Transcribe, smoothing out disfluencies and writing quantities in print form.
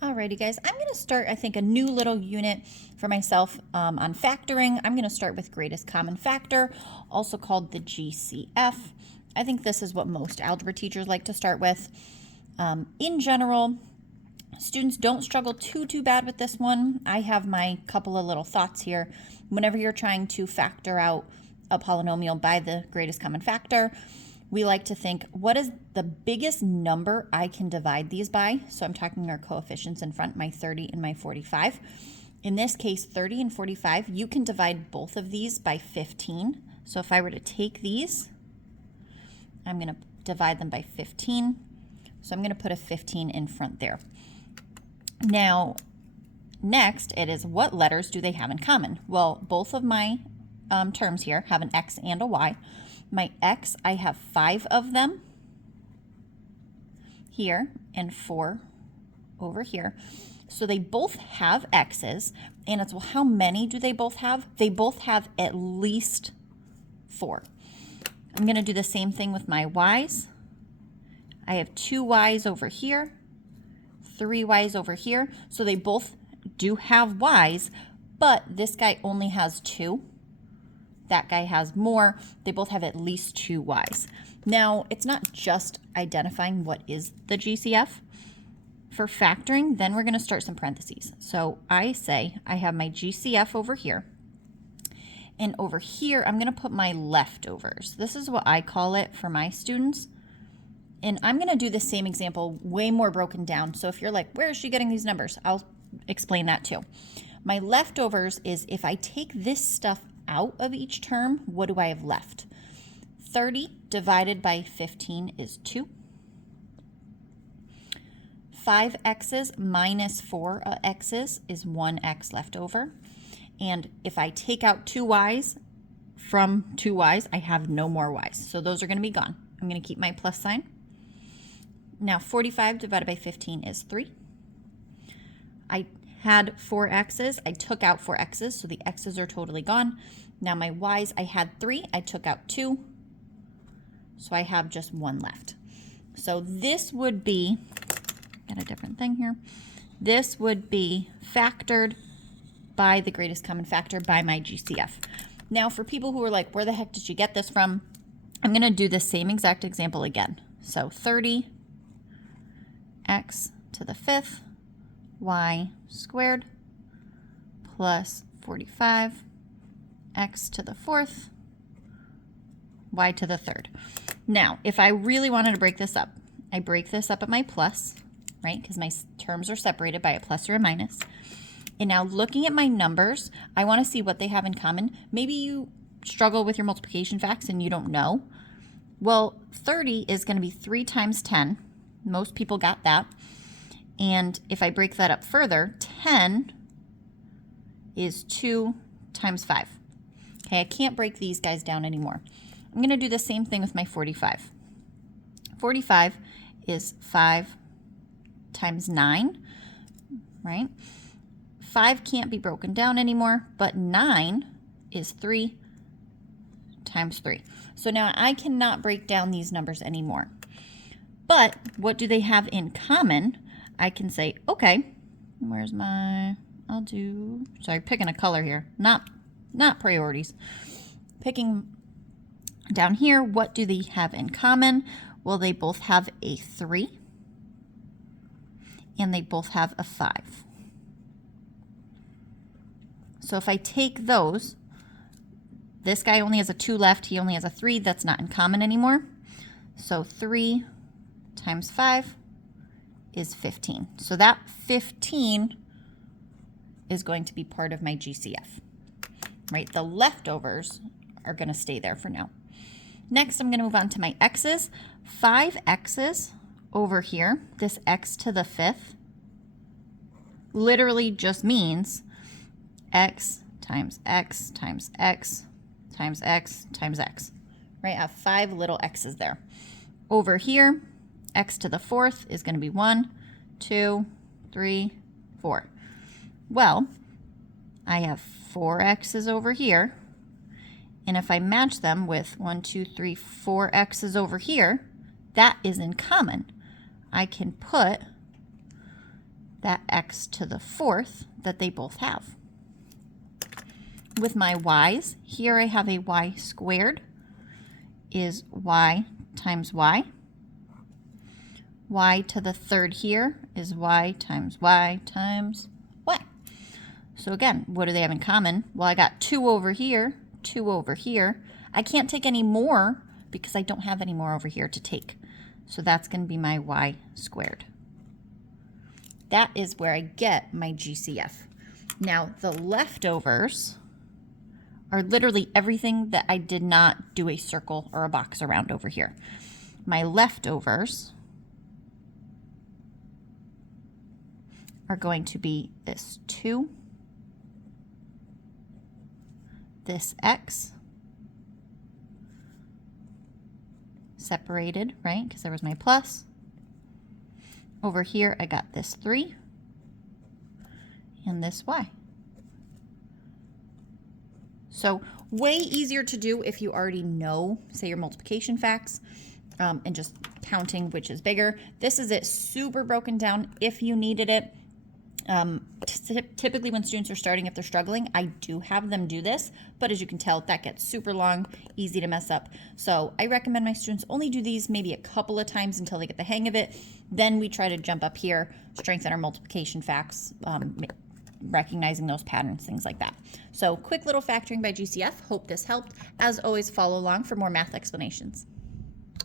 Alrighty guys, I'm going to start, I think, a new little unit for myself on factoring. I'm going to start with greatest common factor, also called the GCF. I think this is what most algebra teachers like to start with. In general, students don't struggle too bad with this one. I have my couple of little thoughts here. Whenever you're trying to factor out a polynomial by the greatest common factor, we like to think, what is the biggest number I can divide these by? So I'm talking our coefficients in front, my 30 and my 45. In this case, 30 and 45, you can divide both of these by 15. So if I were to take these, I'm going to divide them by 15. So I'm going to put a 15 in front there. Now, next, it is what letters do they have in common? Well, both of my terms here have an x and a y. My x, I have 5 of them here and 4 over here. So they both have x's, and it's, well, how many do they both have? They both have at least 4. I'm going to do the same thing with my y's. I have 2 y's over here, 3 y's over here. So they both do have y's, but this guy only has 2. That guy has more. They both have at least 2 y's. Now, it's not just identifying what is the GCF. For factoring, then we're going to start some parentheses. So I say I have my GCF over here. And over here, I'm going to put my leftovers. This is what I call it for my students. And I'm going to do the same example, way more broken down. So if you're like, where is she getting these numbers? I'll explain that too. My leftovers is if I take this stuff out of each term, what do I have left? 30 divided by 15 is 2. 5 x's minus 4 x's is 1 x left over. And if I take out 2 y's from 2 y's, I have no more y's. So those are going to be gone. I'm going to keep my plus sign. Now 45 divided by 15 is 3. I had 4 x's. I took out 4 x's, so the x's are totally gone. Now my y's, I had 3. I took out 2. So I have just 1 left. So this would be, got a different thing here. This would be factored by the greatest common factor by my GCF. Now for people who are like, where the heck did you get this from? I'm going to do the same exact example again. So 30 x to the 5th y squared plus 45 x to the 4th y to the 3rd. Now, if I really wanted to break this up, I break this up at my plus, right? Because my terms are separated by a plus or a minus. And now looking at my numbers, I want to see what they have in common. Maybe you struggle with your multiplication facts and you don't know. Well, 30 is going to be 3 times 10. Most people got that. And if I break that up further, 10 is 2 times 5. Okay, I can't break these guys down anymore. I'm going to do the same thing with my 45. 45 is 5 times 9, right? 5 can't be broken down anymore, but 9 is 3 times 3. So now I cannot break down these numbers anymore. But what do they have in common? I can say, okay, where's my, picking a color here, not priorities. Picking down here, what do they have in common? Well, they both have a 3 and they both have a 5. So if I take those, this guy only has a 2 left, he only has a 3, that's not in common anymore. So 3 times 5 is 15. So that 15 is going to be part of my GCF, right? The leftovers are going to stay there for now. Next, I'm going to move on to my x's. 5 x's over here, this x to the 5th, literally just means x times x times x times x times x, right? I have 5 little x's there. Over here, x to the 4th is going to be 1, 2, 3, 4. Well, I have 4 x's over here, and if I match them with 1, 2, 3, 4 x's over here, that is in common. I can put that x to the 4th that they both have. With my y's, here I have a y squared is y times y. Y to the 3rd here is y times y times y. So again, what do they have in common? Well, I got 2 over here, 2 over here. I can't take any more because I don't have any more over here to take. So that's going to be my y squared. That is where I get my GCF. Now, the leftovers are literally everything that I did not do a circle or a box around over here. My leftovers are going to be this 2, this x, separated, right, because there was my plus. Over here, I got this 3 and this y. So way easier to do if you already know, say, your multiplication facts and just counting which is bigger. This is it super broken down if you needed it. Typically when students are starting, if they're struggling, I do have them do this, but as you can tell, that gets super long, easy to mess up. So I recommend my students only do these maybe a couple of times until they get the hang of it. Then we try to jump up here, strengthen our multiplication facts, recognizing those patterns, things like that. So quick little factoring by GCF. Hope this helped. As always, follow along for more math explanations.